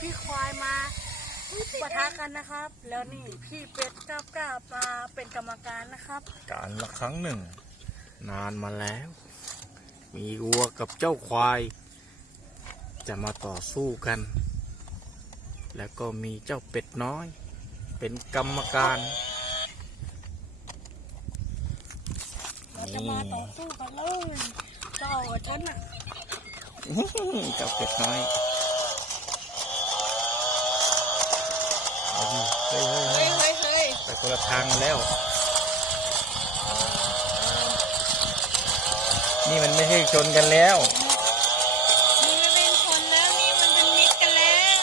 พี่ควายมาปะทะกันนะครับ แล้วนี่พี่เป็ดก้าวก้ามาเป็นกรรมการนะครับ การละครั้งหนึ่ง นานมาแล้ว มีวัวกับเจ้าควาย จะมาต่อสู้กัน แล้วก็มีเจ้าเป็ดน้อย เป็นกรรมการเราจะมาต่อสู้กันเลยเจ้ากับฉันน่ะเจ้าเป็ดน้อย เฮ้ยเฮ้ยเฮ้เฮ้ยยเฮ้ยเฮ้ยไปคนละทางแล้ว นี่มันไม่ใช่ชนกันแล้ว นี่ไม่เป็นคนแล้วนี่มันเป็นมิตรกันแล้ว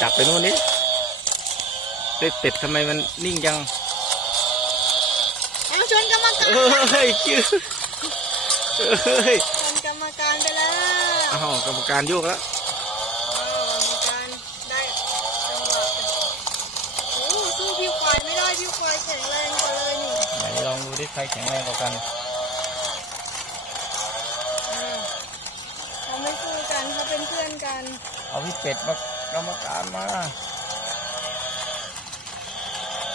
จับไปนู่นดิเฮ้ยเป็ดทำไมมันนิ่งจังเอาชนกรรมการเอ้ยจื้อเอ้ย อ้าวกรรมการโยกแล้วอ้าวกรรมการได้จังหวะโอ้สู้พี่ควายไม่ได้พี่ควายแข็งแรงกว่าเลยนี่ไหนลองดูดิใครแข็งแรงกว่ากันอ่าเขาไม่สู้กันเขาเป็นเพื่อนกัน เอาพี่เป็ดมากรรมการมา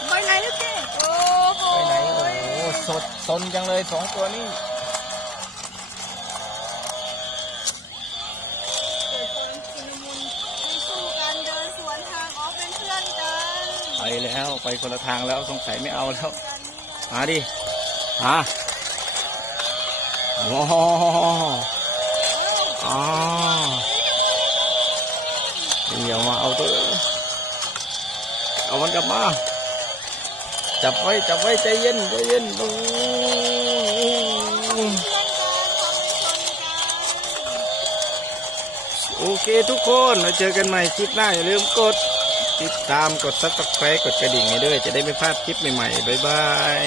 ไปไหนลูกเจ๊โอ้โหไปไหนโอ้โหสดสนจังเลยสองตัวนี้ ไปแล้วไปคนละทางแล้วสงสัยไม่เอาแล้วกันนี่ไงมาดิมาโอ้โหอ๋อเดี๋ยวมาเอาตัวเอามันกลับมา จับไว้จับไว้ใจเย็นใจเย็นโอ้โหเพื่อนกันเขาไม่ชนกันโอเคทุกคนเราเจอกันใหม่คลิปหน้าอย่าลืมกด ติดตามกดซับสไครต์กดกระดิ่งให้ด้วย จะได้ไม่พลาดคลิปใหม่ๆ บ๊ายบาย